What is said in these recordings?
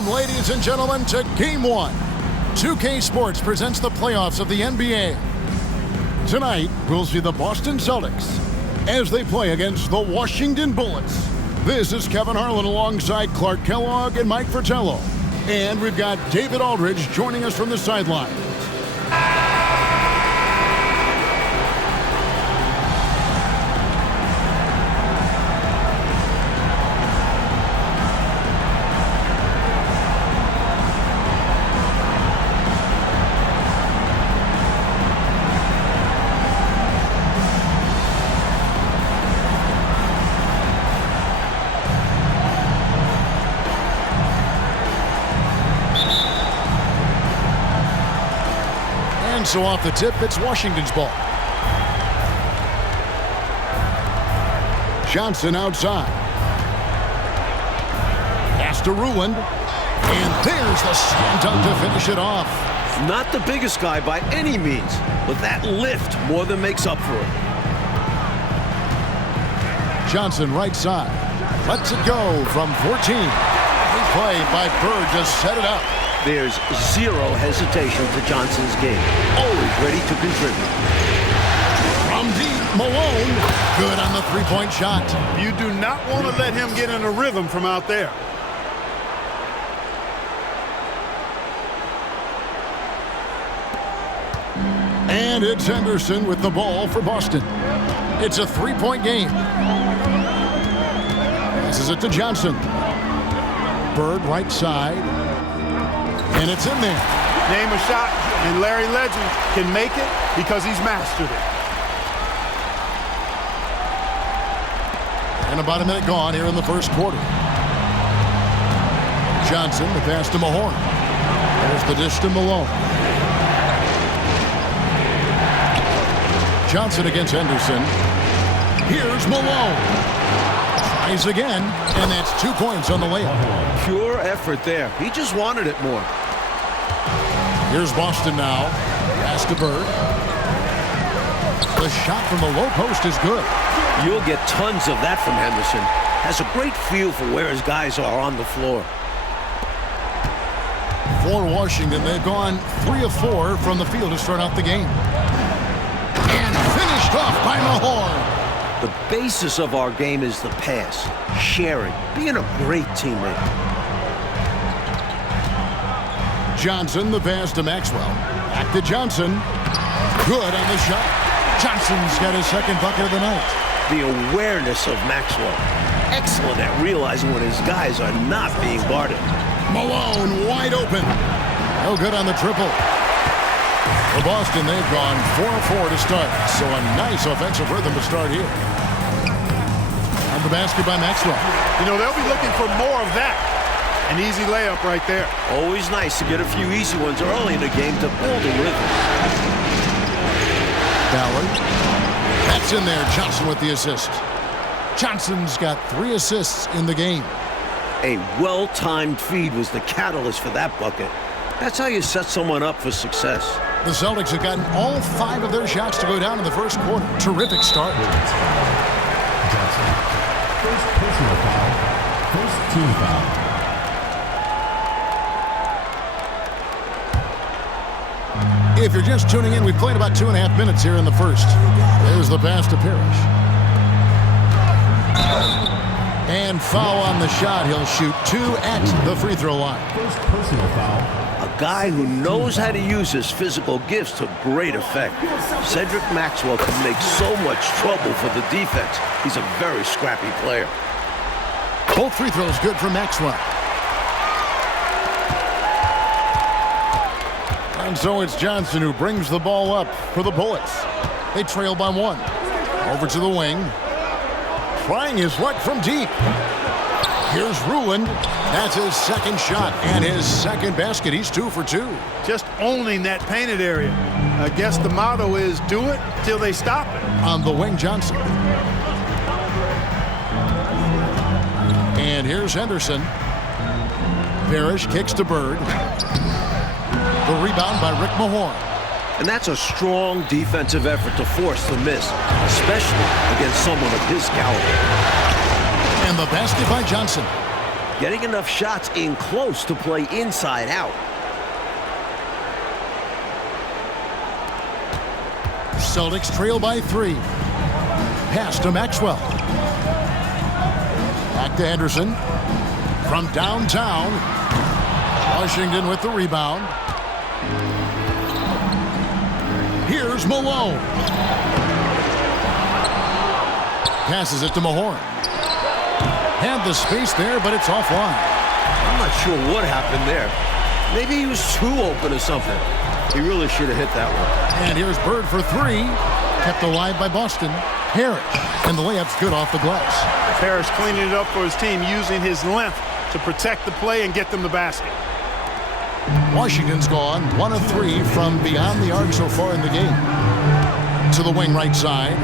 Welcome, ladies and gentlemen, to Game 1. 2K Sports presents the playoffs of the NBA. Tonight, we'll see the Boston Celtics as they play against the Washington Bullets. This is Kevin Harlan alongside Clark Kellogg and Mike Fratello. And we've got David Aldridge joining us from the sideline. So off the tip, it's Washington's ball. Johnson outside. Pass to Ruland. And there's the slam dunk to finish it off. Not the biggest guy by any means, but that lift more than makes up for it. Johnson right side. Lets it go from 14. Great play by Bird to set it up. There's zero hesitation to Johnson's game. Always ready to contribute. From deep, Malone. Good on the three-point shot. You do not want to let him get in a rhythm from out there. And it's Henderson with the ball for Boston. It's a three-point game. Passes it to Johnson. Bird right side. And it's in there. Name a shot, and Larry Legend can make it because he's mastered it. And about a minute gone here in the first quarter. Johnson, the pass to Mahorn. There's the dish to Malone. Johnson against Henderson. Here's Malone. Tries again, and that's 2 points on the layup. Pure effort there. He just wanted it more. Here's Boston now. Pass to Bird. The shot from the low post is good. You'll get tons of that from Henderson. Has a great feel for where his guys are on the floor. For Washington, they've gone 3 of 4 from the field to start out the game. And finished off by Mahorn. The basis of our game is the pass, sharing, being a great teammate. Johnson, the pass to Maxwell. Back to Johnson. Good on the shot. Johnson's got his second bucket of the night. The awareness of Maxwell. Excellent at realizing when his guys are not being guarded. Malone wide open. No good on the triple. For Boston, they've gone 4 of 4 to start. So a nice offensive rhythm to start here. On the basket by Maxwell. You know, they'll be looking for more of that. An easy layup right there. Always nice to get a few easy ones early in the game to build a rhythm. Ballard. That's in there. Johnson with the assist. Johnson's got 3 assists in the game. A well-timed feed was the catalyst for that bucket. That's how you set someone up for success. The Celtics have gotten all 5 of their shots to go down in the first quarter. Terrific start. Johnson. First personal foul. First team foul. If you're just tuning in, we've played about 2.5 minutes here in the first. There's the pass to Parrish. And foul on the shot. He'll shoot 2 at the free throw line. First personal foul. A guy who knows how to use his physical gifts to great effect. Cedric Maxwell can make so much trouble for the defense. He's a very scrappy player. Both free throws good for Maxwell. And so it's Johnson who brings the ball up for the Bullets. They trail by 1. Over to the wing. Trying his luck from deep. Here's Ruland. That's his second shot and his second basket. He's 2 for 2. Just owning that painted area. I guess the motto is do it till they stop it. On the wing, Johnson. And here's Henderson. Parrish kicks to Bird. The rebound by Rick Mahorn. And that's a strong defensive effort to force the miss, especially against someone of his caliber. And the basket by Johnson. getting enough shots in close to play inside out. Celtics trail by 3. Pass to Maxwell. Back to Henderson. From downtown. Washington with the rebound. Here's Malone. Passes it to Mahorn. Had the space there, but it's offline. I'm not sure what happened there. Maybe he was too open or something. He really should have hit that one. And here's Bird for 3. Kept alive by Boston. Parrish. And the layup's good off the glass. Parrish cleaning it up for his team, using his length to protect the play and get them the basket. Washington's gone 1 of 3 from beyond the arc so far in the game. To the wing right side.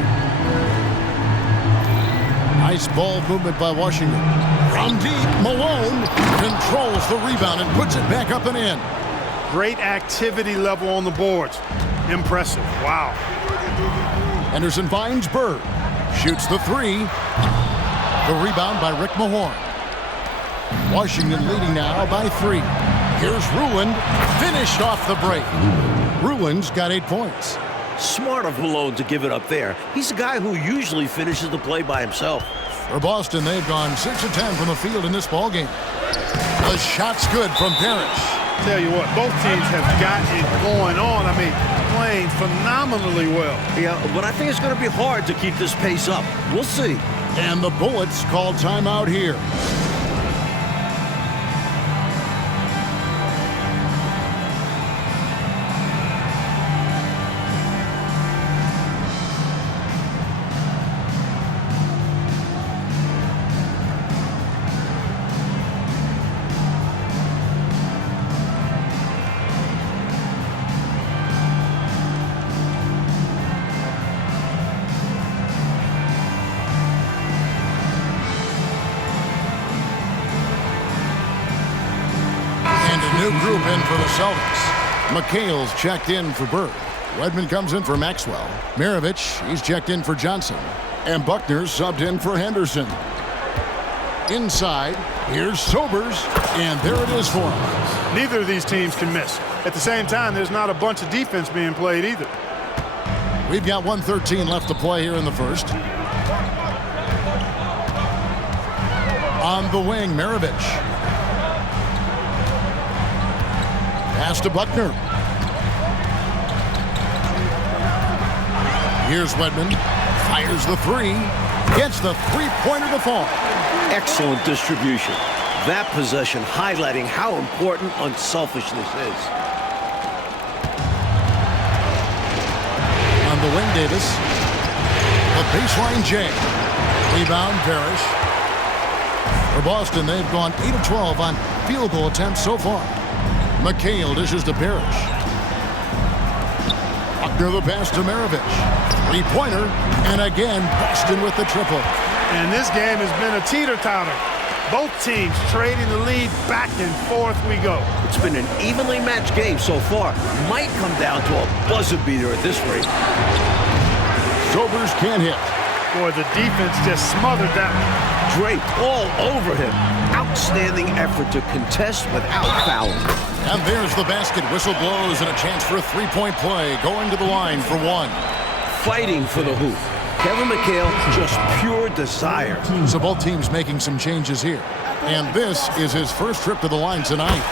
Nice ball movement by Washington. From deep, Malone controls the rebound and puts it back up and in. Great activity level on the boards. Impressive. Wow. Henderson finds Bird. Shoots the 3. The rebound by Rick Mahorn. Washington leading now by 3. Here's Ruland. Finished off the break. Ruland's got 8 points. Smart of Malone to give it up there. He's a guy who usually finishes the play by himself. For Boston, they've gone 6 of 10 from the field in this ballgame. The shot's good from Parrish. Tell you what, both teams have got it going on. I mean, playing phenomenally well. Yeah, but I think it's going to be hard to keep this pace up. We'll see. And the Bullets call timeout here. New group in for the Celtics. McHale's checked in for Bird. Redmond comes in for Maxwell. Maravich, he's checked in for Johnson. And Buckner's subbed in for Henderson. Inside, here's Sobers, and there it is for him. Neither of these teams can miss. At the same time, there's not a bunch of defense being played either. We've got 1:13 left to play here in the first. On the wing, Maravich. Pass to Buckner. Here's Wedman. Fires the 3. Gets the three-pointer to fall. Excellent distribution. That possession highlighting how important unselfishness is. On the wing, Davis. The baseline J. Rebound, Parrish. For Boston, they've gone 8 of 12 on field goal attempts so far. McHale dishes to Parrish. Buckner the pass to Maravich. Three-pointer, and again, Boston with the triple. And this game has been a teeter-totter. Both teams trading the lead, back and forth we go. It's been an evenly matched game so far. Might come down to a buzzer beater at this rate. Sobers can't hit. Boy, the defense just smothered that one. Draped all over him. Outstanding effort to contest without fouling. And there's the basket. Whistle blows and a chance for a three-point play. Going to the line for 1. Fighting for the hoop. Kevin McHale, just pure desire. So both teams making some changes here. And this is his first trip to the line tonight.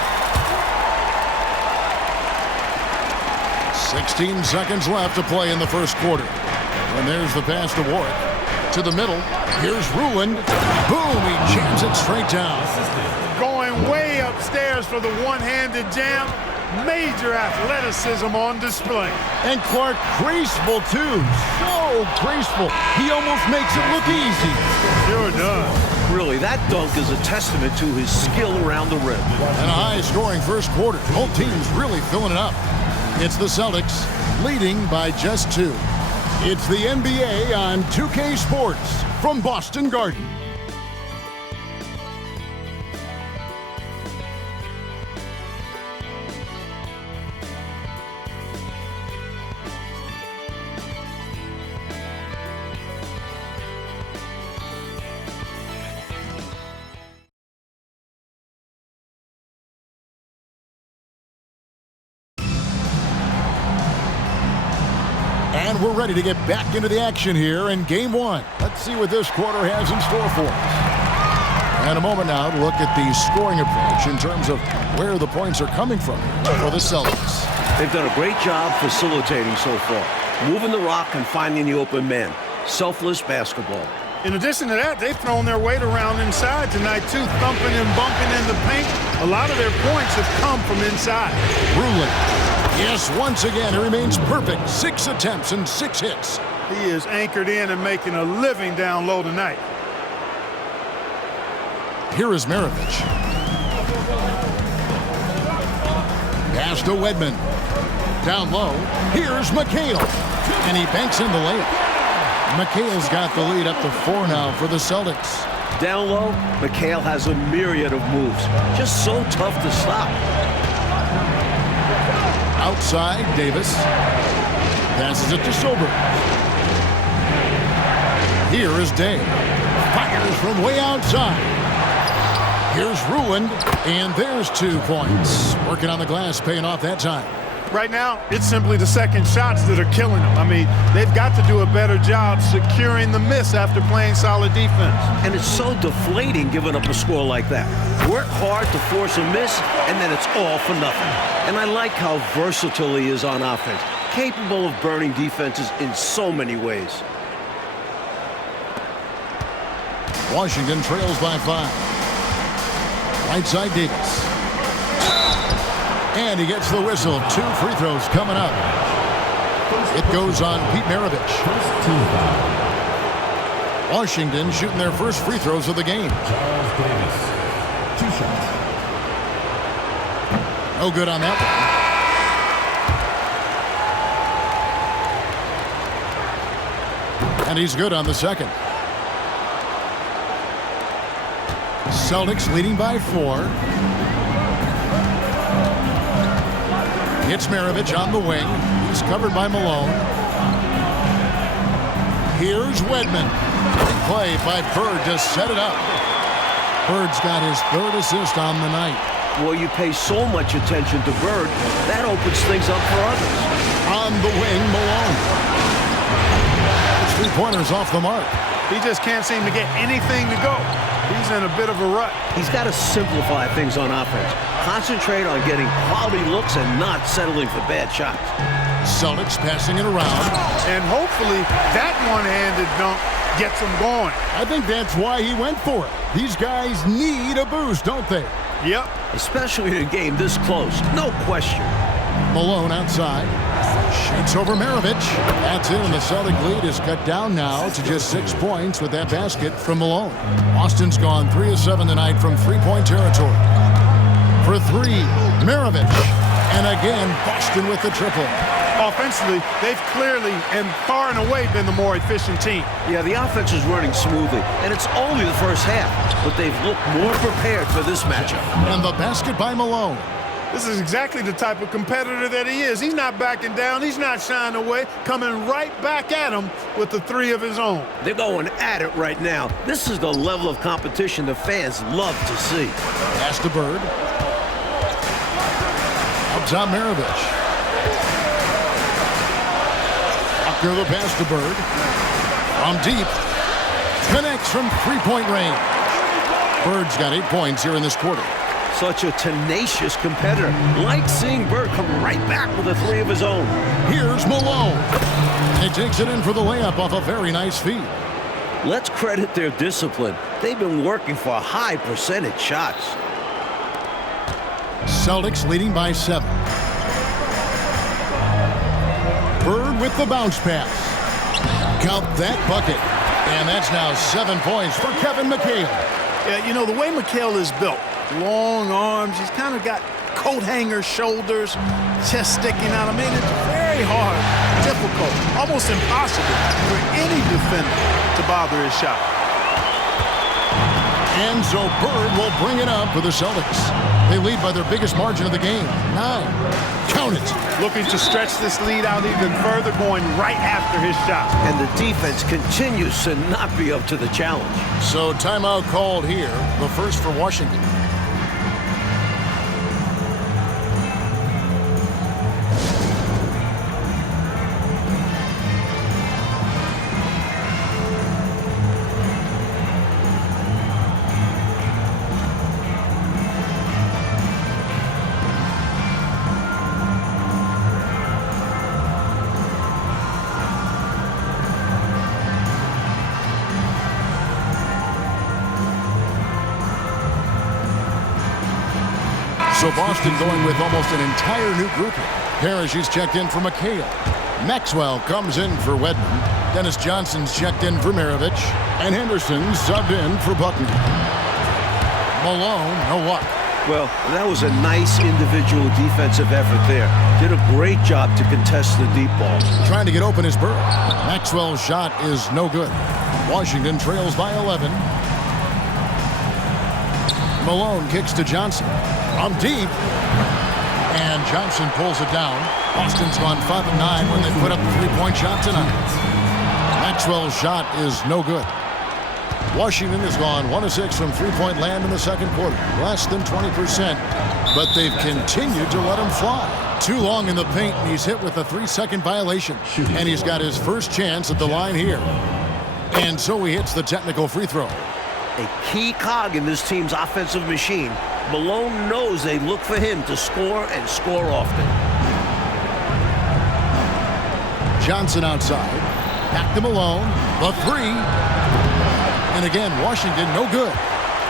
16 seconds left to play in the first quarter. And there's the pass to Warwick. To the middle. Here's Ruland. Boom! He jams it straight down. Going way upstairs for the one-handed jam. Major athleticism on display. And Clark graceful, too. So graceful. He almost makes it look easy. Sure does. Really, that dunk is a testament to his skill around the rim. And a high-scoring first quarter. Both teams really filling it up. It's the Celtics leading by just 2. It's the NBA on 2K Sports from Boston Garden. And we're ready to get back into the action here in Game 1. Let's see what this quarter has in store for us. And a moment now to look at the scoring approach in terms of where the points are coming from for the Celtics. They've done a great job facilitating so far, moving the rock and finding the open man. Selfless basketball. In addition to that, they've thrown their weight around inside tonight, too, thumping and bumping in the paint. A lot of their points have come from inside. Rulin. Yes, once again, he remains perfect. 6 attempts and 6 hits. He is anchored in and making a living down low tonight. Here is Maravich. Pass to Wedman. Down low. Here's McHale. And he banks in the layup. McHale's got the lead up to 4 now for the Celtics. Down low, McHale has a myriad of moves. Just so tough to stop. Outside, Davis. Passes it to Sober. Here is Day. Fires from way outside. Here's Ruland, and there's 2 points. Working on the glass, paying off that time. Right now, it's simply the second shots that are killing them. I mean, they've got to do a better job securing the miss after playing solid defense. And it's so deflating giving up a score like that. Work hard to force a miss, and then it's all for nothing. And I like how versatile he is on offense, capable of burning defenses in so many ways. Washington trails by 5. Right side, Davis. And he gets the whistle. 2 free throws coming up. It goes on Pete Maravich. Washington shooting their first free throws of the game. Charles Davis. 2 shots. No good on that one. And he's good on the second. Celtics leading by 4. It's Maravich on the wing. He's covered by Malone. Here's Wedman. Big play by Bird to set it up. Bird's got his 3rd assist on the night. Well, you pay so much attention to Bird, that opens things up for others. On the wing, Malone. 3-pointers off the mark. He just can't seem to get anything to go. He's in a bit of a rut. He's got to simplify things on offense. Concentrate on getting quality looks and not settling for bad shots. Celtics passing it around. And hopefully that one-handed dunk gets him going. I think that's why he went for it. These guys need a boost, don't they? Yep. Especially in a game this close. No question. Malone outside. Shoots over Maravich. That's it, and the Celtic lead is cut down now to just 6 points with that basket from Malone. Austin's gone 3 of 7 tonight from 3-point territory. For 3, Maravich. And again, Boston with the triple. Offensively, they've clearly and far and away been the more efficient team. Yeah, the offense is running smoothly, and it's only the first half, but they've looked more prepared for this matchup. And the basket by Malone. This is exactly the type of competitor that he is. He's not backing down. He's not shying away. Coming right back at him with the 3 of his own. They're going at it right now. This is the level of competition the fans love to see. Pass to Bird. Up top, Maravich. Buckner the pass to Bird. From deep. Connects from 3-point range. Bird's got 8 points here in this quarter. Such a tenacious competitor. Like seeing Bird come right back with a 3 of his own. Here's Malone. He takes it in for the layup off a very nice feed. Let's credit their discipline. They've been working for high percentage shots. Celtics leading by 7. Bird with the bounce pass. Count that bucket. And that's now 7 points for Kevin McHale. Yeah, you know, the way McHale is built, long arms, he's kind of got coat hanger shoulders, chest sticking out. I mean, it's very hard, difficult, almost impossible for any defender to bother his shot. And so Bird will bring it up for the Celtics. They lead by their biggest margin of the game, 9. Count it. Looking to stretch this lead out even further, going right after his shot. And the defense continues to not be up to the challenge. So timeout called here, the first for Washington. So Boston going with almost an entire new group here. Parrish, he's checked in for McHale. Maxwell comes in for Wedman. Dennis Johnson's checked in for Maravich. And Henderson subbed in for Buckner. Malone, no luck. Well, that was a nice individual defensive effort there. Did a great job to contest the deep ball. Trying to get open is Bird. Maxwell's shot is no good. Washington trails by 11. Malone kicks to Johnson. From deep. And Johnson pulls it down. Boston's gone 5 of 9 when they put up the three-point shot tonight. Maxwell's shot is no good. Washington has gone 1 of 6 from three-point land in the second quarter. Less than 20%. But they've continued to let him fly. Too long in the paint, and he's hit with a 3-second violation. And he's got his first chance at the line here. And so he hits the technical free throw. A key cog in this team's offensive machine. Malone knows they look for him to score and score often. Johnson outside. Back to Malone. The three. And again, Washington no good.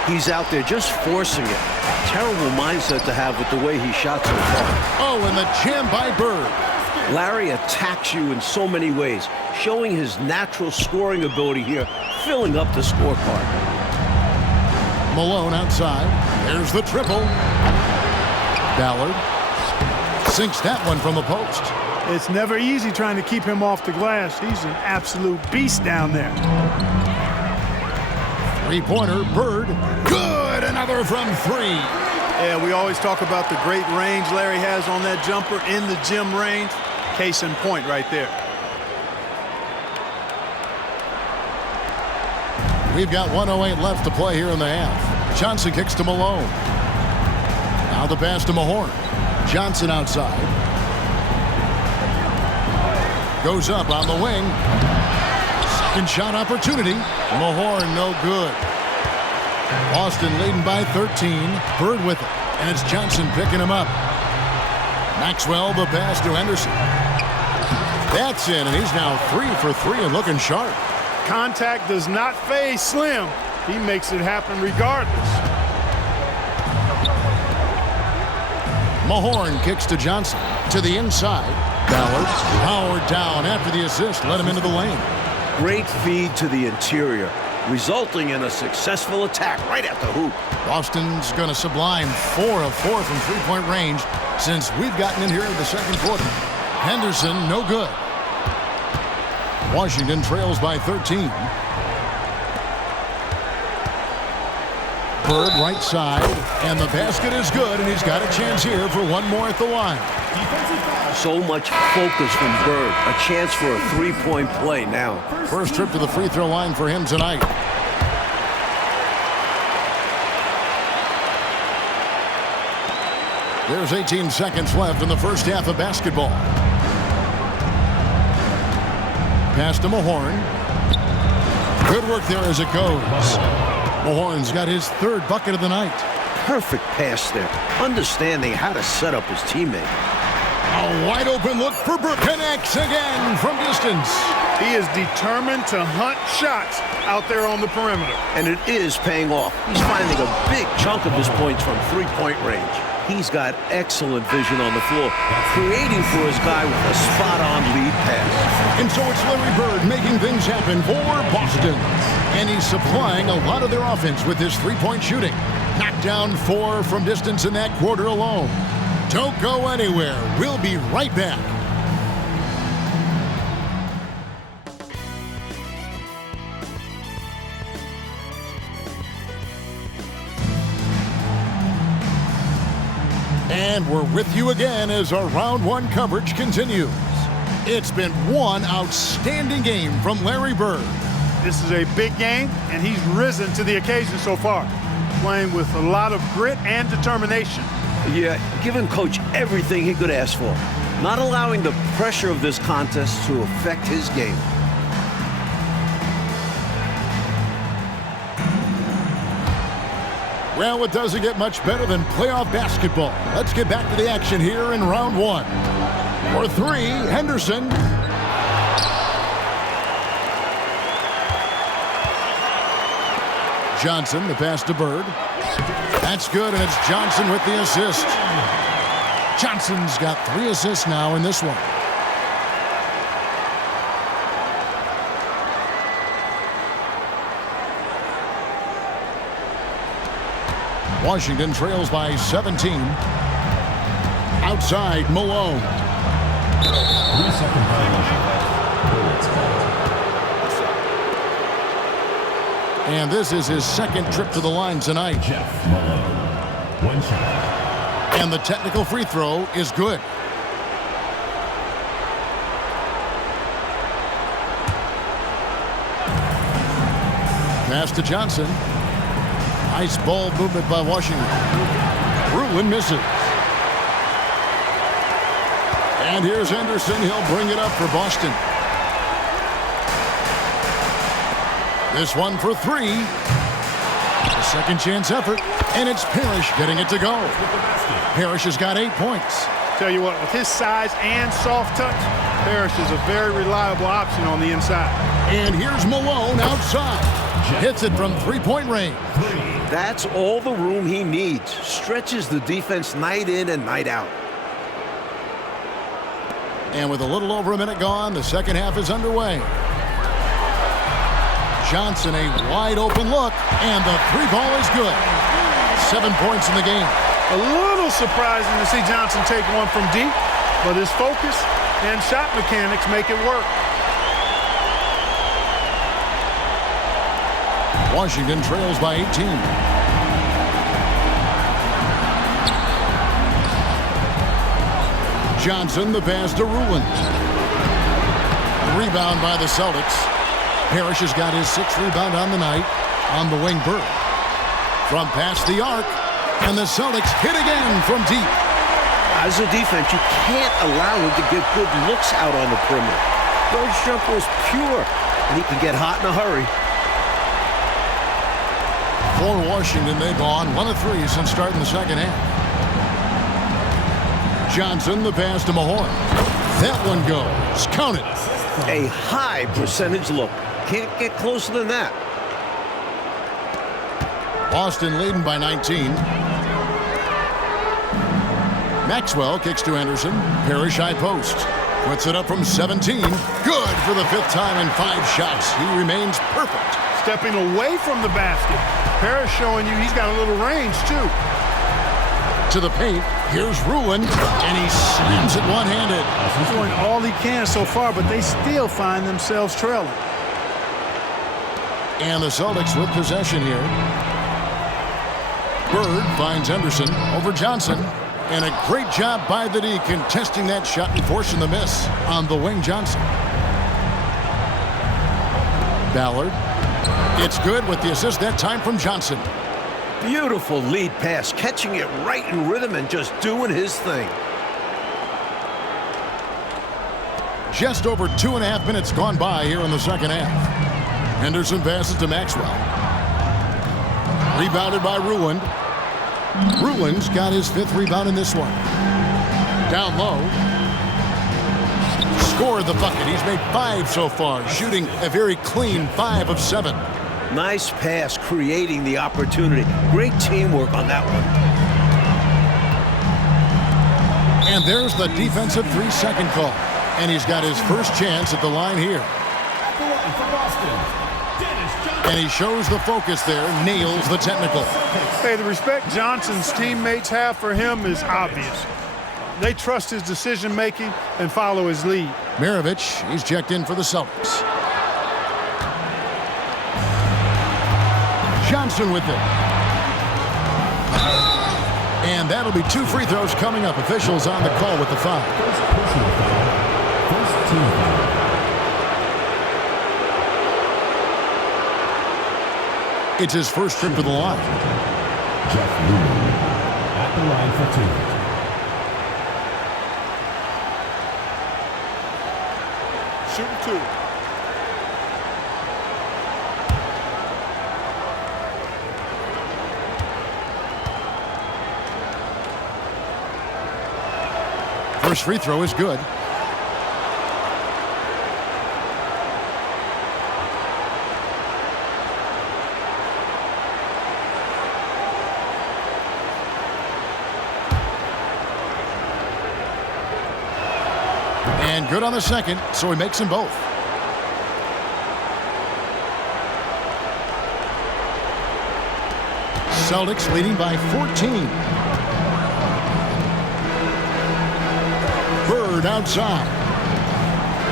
He's out there just forcing it. Terrible mindset to have with the way he shot so far. Oh, and the jam by Bird. Larry attacks you in so many ways, showing his natural scoring ability here, filling up the scorecard. Malone outside. There's the triple. Ballard sinks that one from the post. It's never easy trying to keep him off the glass. He's an absolute beast down there. Three-pointer, Bird. Good! Another from 3. Yeah, we always talk about the great range Larry has on that jumper in the gym range. Case in point right there. We've got 1:08 left to play here in the half. Johnson kicks to Malone. Now the pass to Mahorn. Johnson outside. Goes up on the wing. Second shot opportunity. Mahorn no good. Boston leading by 13. Bird with it. And it's Johnson picking him up. Maxwell the pass to Henderson. That's in, and he's now 3 for 3 and looking sharp. Contact does not phase Slim. He makes it happen regardless. Mahorn kicks to Johnson. To the inside. Ballard powered down after the assist. Let him into the lane. Great feed to the interior, resulting in a successful attack right at the hoop. Boston's going to sublime 4 of 4 from three-point range since we've gotten in here in the second quarter. Henderson, no good. Washington trails by 13. Bird right side, and the basket is good, and he's got a chance here for one more at the line. So much focus from Bird. A chance for a three-point play now. First trip to the free throw line for him tonight. There's 18 seconds left in the first half of basketball. Pass to Mahorn. Good work there as it goes. Mahorn's got his third bucket of the night. Perfect pass there. Understanding how to set up his teammate. A wide open look for Burke. Connects again from distance. He is determined to hunt shots out there on the perimeter. And it is paying off. He's finding a big chunk of his points from three-point range. He's got excellent vision on the floor, creating for his guy with a spot-on lead pass. And so it's Larry Bird making things happen for Boston. And he's supplying a lot of their offense with his three-point shooting. Knocked down 4 from distance in that quarter alone. Don't go anywhere. We'll be right back. And we're with you again as our round 1 coverage continues. It's been one outstanding game from Larry Bird. This is a big game, and he's risen to the occasion so far, playing with a lot of grit and determination. Yeah, giving Coach everything he could ask for, not allowing the pressure of this contest to affect his game. Well, it doesn't get much better than playoff basketball. Let's get back to the action here in round 1. For 3, Henderson. Johnson, the pass to Bird. That's good, and it's Johnson with the assist. Johnson's got 3 assists now in this one. Washington trails by 17. Outside, Malone. 3-second violation. And this is his second trip to the line tonight. Jeff Malone. 1 shot. And the technical free throw is good. Pass to Johnson. Nice ball movement by Washington. Ruin misses. And here's Henderson. He'll bring it up for Boston. This one for 3. A second chance effort. And it's Parrish getting it to go. Parrish has got 8 points. Tell you what, with his size and soft touch, Parrish is a very reliable option on the inside. And here's Malone outside. Hits it from 3-point range. That's all the room he needs. Stretches the defense night in and night out. And with a little over a minute gone, the second half is underway. Johnson, a wide open look, and the 3 ball is good. 7 points in the game. A little surprising to see Johnson take one from deep, but his focus and shot mechanics make it work. Washington trails by 18. Johnson, the pass to Ruin. Rebound by the Celtics. Parrish has got his 6th rebound on the night. On the wing, Bird. From past the arc. And the Celtics hit again from deep. As a defense, you can't allow him to get good looks out on the perimeter. Bird's jumper is pure, and he can get hot in a hurry. For Washington, they've gone 1 of 3 since starting the second half. Johnson, the pass to Mahorn. That one goes. Count it. A high percentage look. Can't get closer than that. Boston leading by 19. Maxwell kicks to Henderson. Parrish high post. Puts it up from 17. Good for the 5th time in 5 shots. He remains perfect. Stepping away from the basket. Parrish showing you he's got a little range, too. To the paint. Here's Ruin. And he slams it one-handed. He's doing all he can so far, but they still find themselves trailing. And the Celtics with possession here. Bird finds Henderson over Johnson. And a great job by the D contesting that shot and forcing the miss on the wing. Johnson. Ballard. It's good with the assist that time from Johnson. Beautiful lead pass, catching it right in rhythm and just doing his thing. Just over 2.5 minutes gone by here in the second half. Henderson passes to Maxwell. Rebounded by Ruin. Ruin's got his 5th rebound in this one. Down low. Scored the bucket. He's made 5 so far, shooting a very clean 5 of 7. Nice pass, creating the opportunity. Great teamwork on that one. And there's the defensive 3-second call. And he's got his first chance at the line here. And he shows the focus there, nails the technical. Hey, the respect Johnson's teammates have for him is obvious. They trust his decision-making and follow his lead. Maravich, he's checked in for the Celtics. Johnson with it. And that'll be 2 free throws coming up. Officials on the call with the foul. First personal foul. First team foul. It's his first trip to the line. Jeff Lumen at the line for 2. Shooting 2. First free throw is good. And good on the second, so he makes them both. Celtics leading by 14. Bird outside.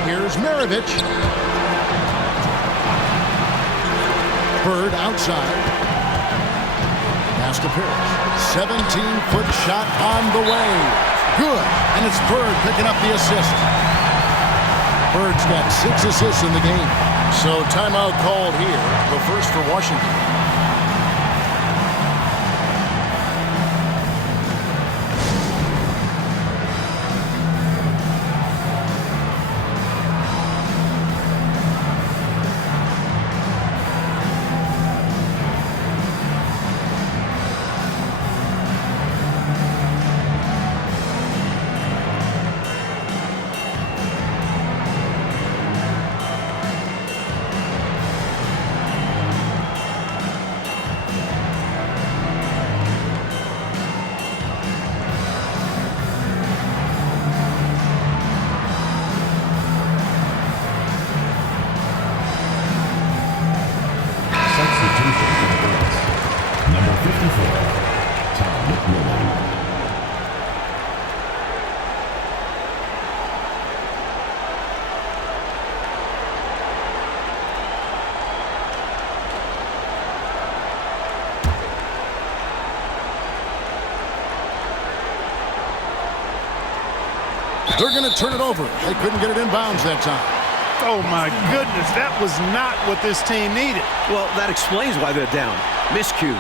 Here's Maravich. Bird outside. Pass to Pierce. 17-foot shot on the way. Good. And it's Bird picking up the assist. Bird's got 6 assists in the game. So timeout called here. The first for Washington. They're going to turn it over. They couldn't get it inbounds that time. Oh, my goodness. That was not what this team needed. Well, that explains why they're down. Miscues.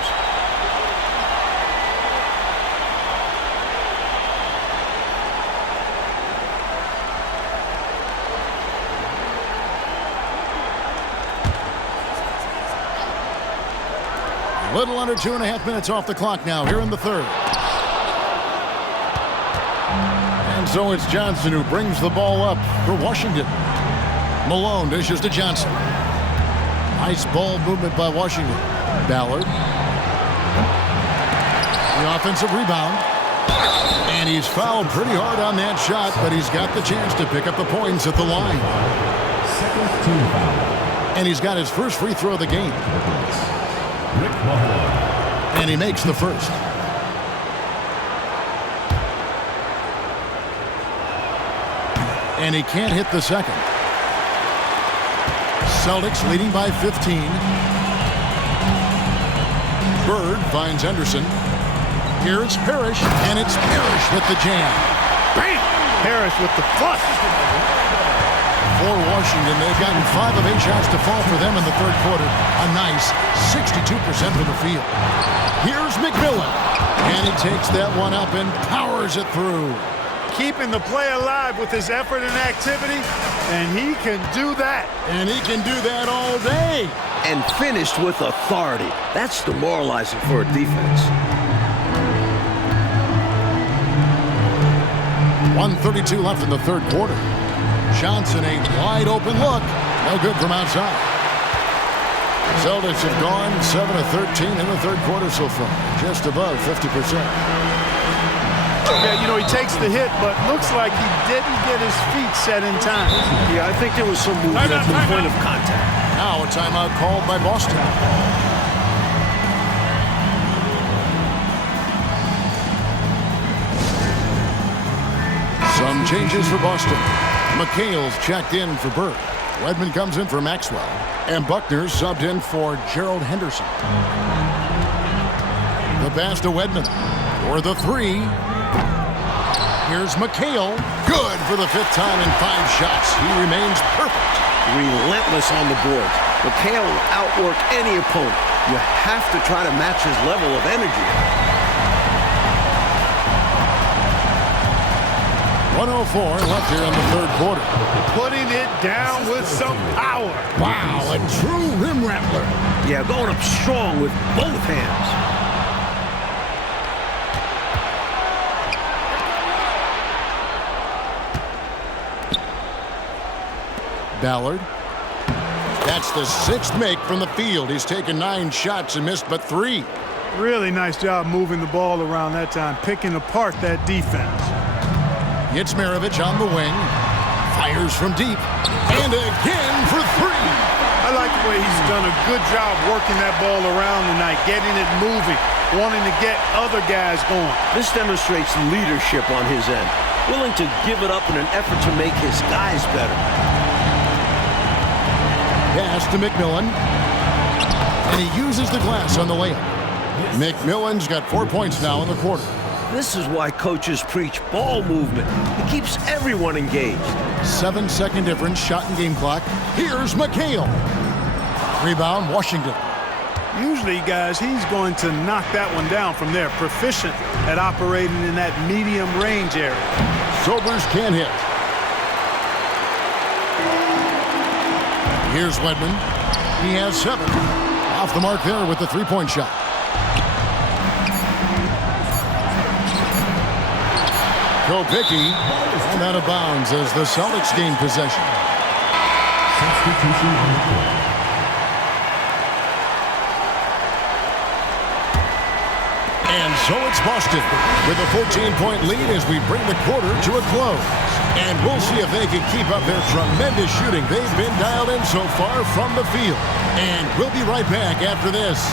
A little under 2.5 minutes off the clock now here in the third. And so it's Johnson who brings the ball up for Washington. Malone dishes to Johnson. Nice ball movement by Washington. Ballard. The offensive rebound. And he's fouled pretty hard on that shot, but he's got the chance to pick up the points at the line. Second team foul. And he's got his first free throw of the game. And he makes the first. And he can't hit the second. Celtics leading by 15. Bird finds Henderson. Here it's Parrish, and it's Parrish with the jam. Bam! Parrish with the flush. For Washington, they've gotten 5 of 8 shots to fall for them in the third quarter. A nice 62% from the field. Here's McMillan, and he takes that one up and powers it through. Keeping the play alive with his effort and activity, and he can do that. And he can do that all day. And finished with authority. That's demoralizing for a defense. 1:32 left in the third quarter. Johnson, a wide open look. No good from outside. Celtics have gone 7 of 13 in the third quarter so far. Just above 50%. Yeah, you know, he takes the hit, but looks like he didn't get his feet set in time. Yeah, I think there was some movement at the point of contact. Now a timeout called by Boston. Some changes for Boston. McHale's checked in for Bird. Wedman comes in for Maxwell. And Buckner subbed in for Gerald Henderson. The pass to Wedman for the three. Here's McHale. Good for the 5th time in 5 shots. He remains perfect. Relentless on the boards. McHale will outwork any opponent. You have to try to match his level of energy. 104 left here in the third quarter. Putting it down with some power. Wow, a true rim rattler. Yeah, going up strong with both hands. Ballard. That's the 6th make from the field. He's taken 9 shots and missed but 3. Really nice job moving the ball around that time, picking apart that defense. It's Maravich on the wing. Fires from deep. And again for three. I like the way he's done a good job working that ball around tonight, getting it moving, wanting to get other guys going. This demonstrates leadership on his end, willing to give it up in an effort to make his guys better. Pass to McMillan. And he uses the glass on the layup. McMillan's got 4 points now in the quarter. This is why coaches preach ball movement. It keeps everyone engaged. 7-second difference, shot and game clock. Here's McHale. Rebound, Washington. Usually, guys, he's going to knock that one down from there. Proficient at operating in that medium range area. Sobers can't hit. Here's Wedman. He has 7. Off the mark there with the three-point shot. Kopicki and out of bounds as the Celtics gain possession. Substitution on the court. And so it's Boston with a 14-point lead as we bring the quarter to a close. And we'll see if they can keep up their tremendous shooting. They've been dialed in so far from the field. And we'll be right back after this.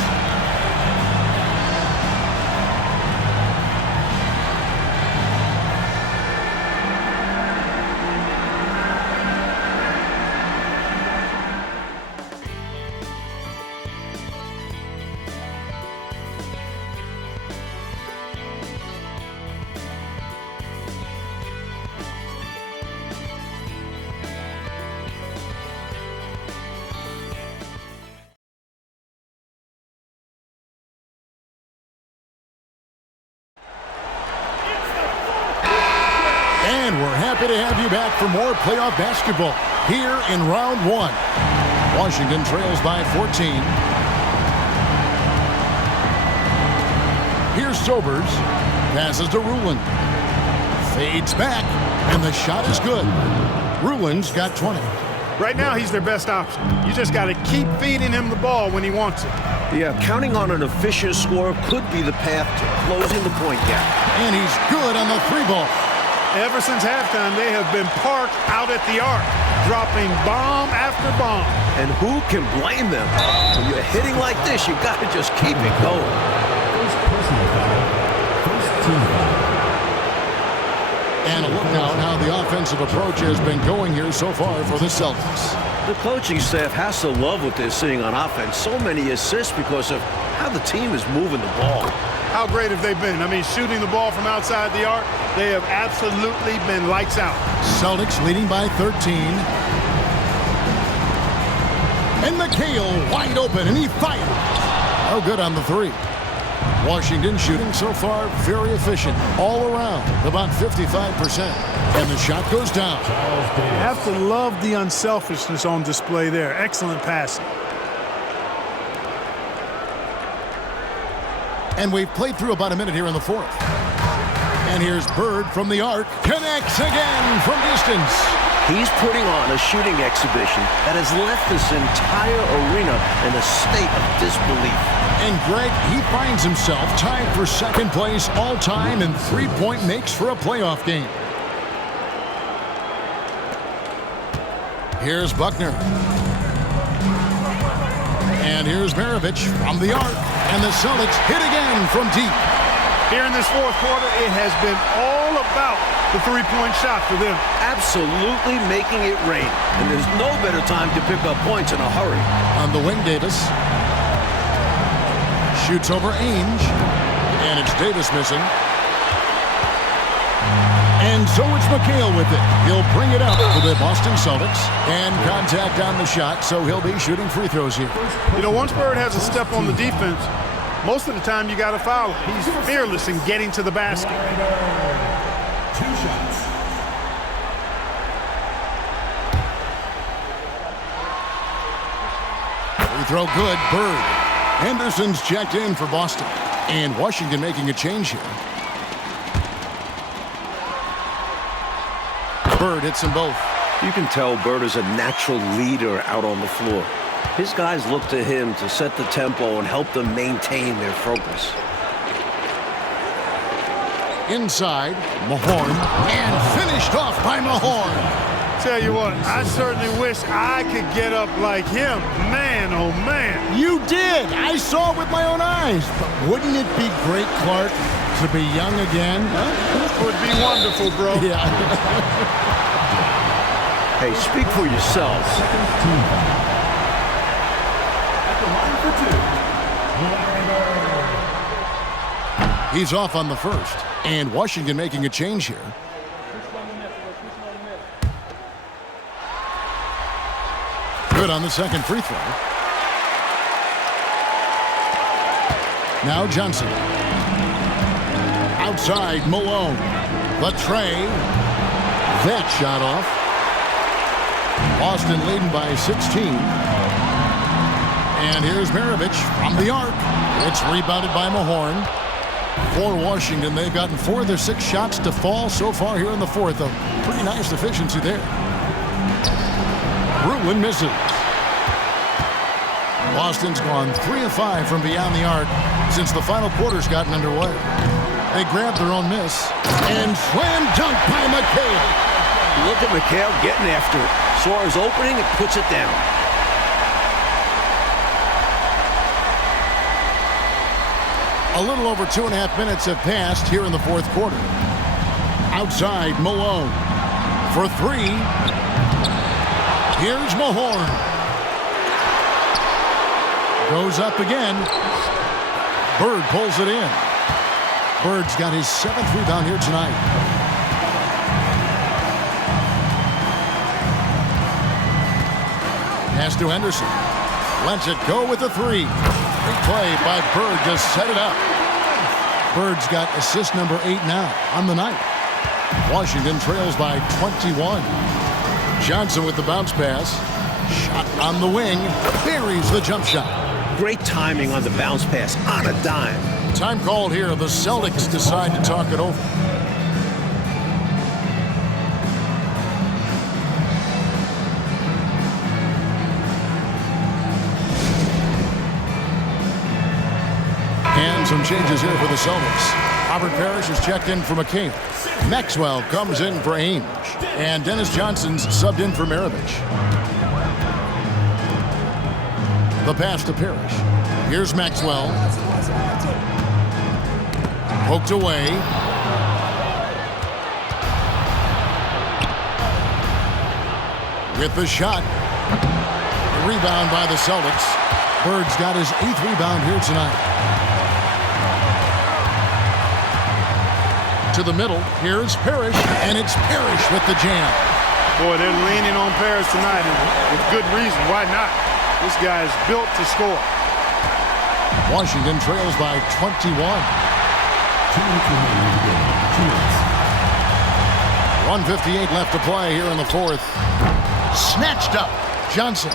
And we're happy to have you back for more playoff basketball here in round 1. Washington trails by 14. Here's Sobers. Passes to Rulin. Fades back, and the shot is good. Rulin's got 20. Right now, he's their best option. You just got to keep feeding him the ball when he wants it. Yeah, counting on an efficient scorer could be the path to closing the point gap. And he's good on the 3-ball. Ever since halftime, they have been parked out at the arc, dropping bomb after bomb. And who can blame them? When you're hitting like this, you got to just keep it going. First personal foul. First team foul. And a look now at how the offensive approach has been going here so far for the Celtics. The coaching staff has to love what they're seeing on offense. So many assists because of how the team is moving the ball. How great have they been? I mean, shooting the ball from outside the arc, they have absolutely been lights out. Celtics leading by 13. And McHale wide open, and he fires. Oh, good on the 3. Washington shooting so far very efficient all around, about 55%. And the shot goes down. You have to love the unselfishness on display there. Excellent passing. And we've played through about a minute here in the 4th. And here's Bird from the arc. Connects again from distance. He's putting on a shooting exhibition that has left this entire arena in a state of disbelief. And Greg, he finds himself tied for second place all-time in three-point makes for a playoff game. Here's Buckner. And here's Maravich from the arc. And the Celtics hit again from deep. Here in this 4th quarter, it has been all about the three-point shot for them. Absolutely making it rain. And there's no better time to pick up points in a hurry. On the wing, Davis. Shoots over Ainge. And it's Davis missing. And so it's McHale with it. He'll bring it up for the Boston Celtics. And contact on the shot, so he'll be shooting free throws here. You know, once Bird has a step on the defense, most of the time you got to foul him. He's fearless in getting to the basket. 2 shots. Free throw good, Bird. Henderson's checked in for Boston. And Washington making a change here. Bird hits them both. You can tell Bird is a natural leader out on the floor. His guys look to him to set the tempo and help them maintain their focus. Inside, Mahorn, and finished off by Mahorn. Tell you what, I certainly wish I could get up like him. Man, oh man. You did. I saw it with my own eyes. But wouldn't it be great, Clark, to be young again? It would be wonderful, bro. Yeah. Hey, speak for yourselves. He's off on the first. And Washington making a change here. Good on the second free throw. Now Johnson. Outside, Malone. The tray. That shot off. Boston leading by 16. And here's Maravich from the arc. It's rebounded by Mahorn. For Washington, they've gotten 4 of their 6 shots to fall so far here in the fourth. A pretty nice efficiency there. Ruin misses. Boston's gone 3 of 5 from beyond the arc since the final quarter's gotten underway. They grabbed their own miss and slam dunk by McHale. Look at McHale getting after it. Saw his opening and puts it down. A little over 2.5 minutes have passed here in the fourth quarter. Outside, Malone. For 3. Here's Mahorn. Goes up again. Bird pulls it in. Bird's got his 7th rebound here tonight. Pass to Henderson. Lets it go with the 3. Big play by Bird to set it up. Bird's got assist number 8 now on the night. Washington trails by 21. Johnson with the bounce pass. Shot on the wing. Buries the jump shot. Great timing on the bounce pass on a dime. Time called here. The Celtics decide to talk it over. And some changes here for the Celtics. Robert Parrish is checked in for McCain. Maxwell comes in for Ainge. And Dennis Johnson's subbed in for Maravich. The pass to Parrish. Here's Maxwell. Poked away. With the shot. The rebound by the Celtics. Bird's got his 8th rebound here tonight. To the middle. Here's Parrish. And it's Parrish with the jam. Boy, they're leaning on Parrish tonight, and with good reason. Why not? This guy is built to score. Washington trails by 21. 1:58 left to play here in the fourth. Snatched up. Johnson.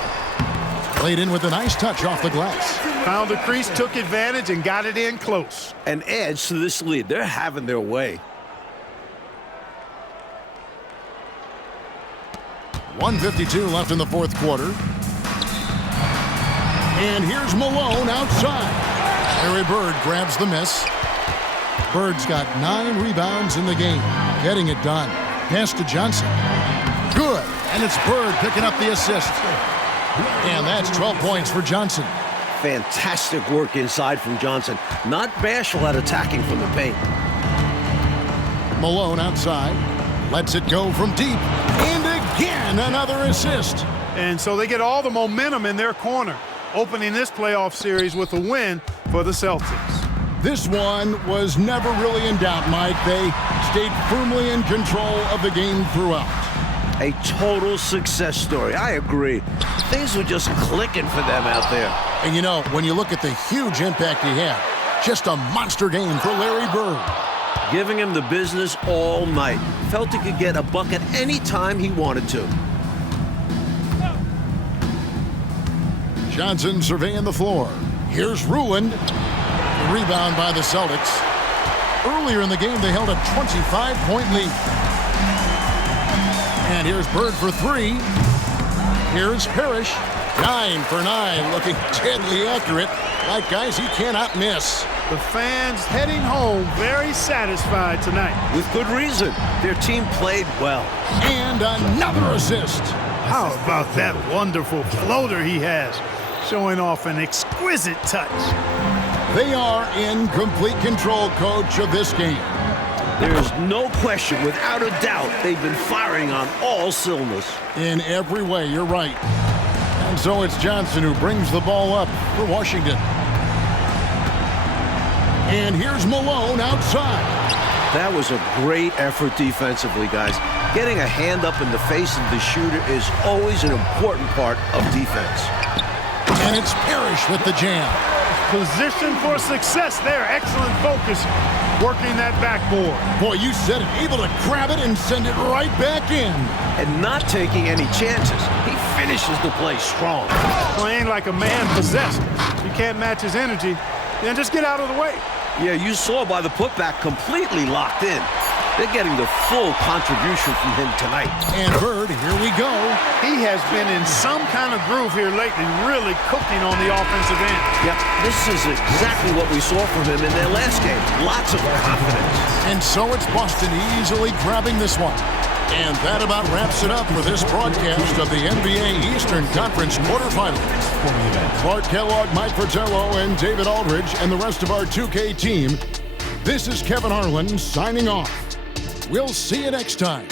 Laid in with a nice touch off the glass. Found the crease, took advantage, and got it in close. And adds to this lead. They're having their way. 1:52 left in the fourth quarter. And here's Malone outside. Larry Bird grabs the miss. Bird's got 9 rebounds in the game. Getting it done. Pass to Johnson. Good. And it's Bird picking up the assist. And that's 12 points for Johnson. Fantastic work inside from Johnson. Not bashful at attacking from the paint. Malone outside. Lets it go from deep. And again, another assist. And so they get all the momentum in their corner, opening this playoff series with a win for the Celtics. This one was never really in doubt, Mike. They stayed firmly in control of the game throughout. A total success story. I agree. Things were just clicking for them out there. And you know, when you look at the huge impact he had, just a monster game for Larry Bird. Giving him the business all night. Felt he could get a bucket any time he wanted to. Johnson surveying the floor. Here's Ruland. The rebound by the Celtics. Earlier in the game, they held a 25-point lead. And here's Bird for 3. Here's Parrish. 9 for 9, looking deadly accurate. Like guys he cannot miss. The fans heading home very satisfied tonight. With good reason. Their team played well. And another assist. How about that wonderful floater he has, showing off an exquisite touch. They are in complete control, Coach, of this game. There's no question, without a doubt, they've been firing on all cylinders. In every way, you're right. And so it's Johnson who brings the ball up for Washington. And here's Malone outside. That was a great effort defensively, guys. Getting a hand up in the face of the shooter is always an important part of defense. And it's Parrish with the jam. Position for success there. Excellent focus working that backboard. Boy, you said it. Able to grab it and send it right back in. And not taking any chances. He finishes the play strong. Playing like a man possessed. You can't match his energy, then just get out of the way. Yeah, you saw by the putback, completely locked in. They're getting the full contribution from him tonight. And Bird, here we go. He has been in some kind of groove here lately, really cooking on the offensive end. Yep, this is exactly what we saw from him in their last game. Lots of confidence. And so it's Boston easily grabbing this one. And that about wraps it up for this broadcast of the NBA Eastern Conference quarterfinals. Clark Kellogg, Mike Fratello, and David Aldridge, and the rest of our 2K team. This is Kevin Harlan signing off. We'll see you next time.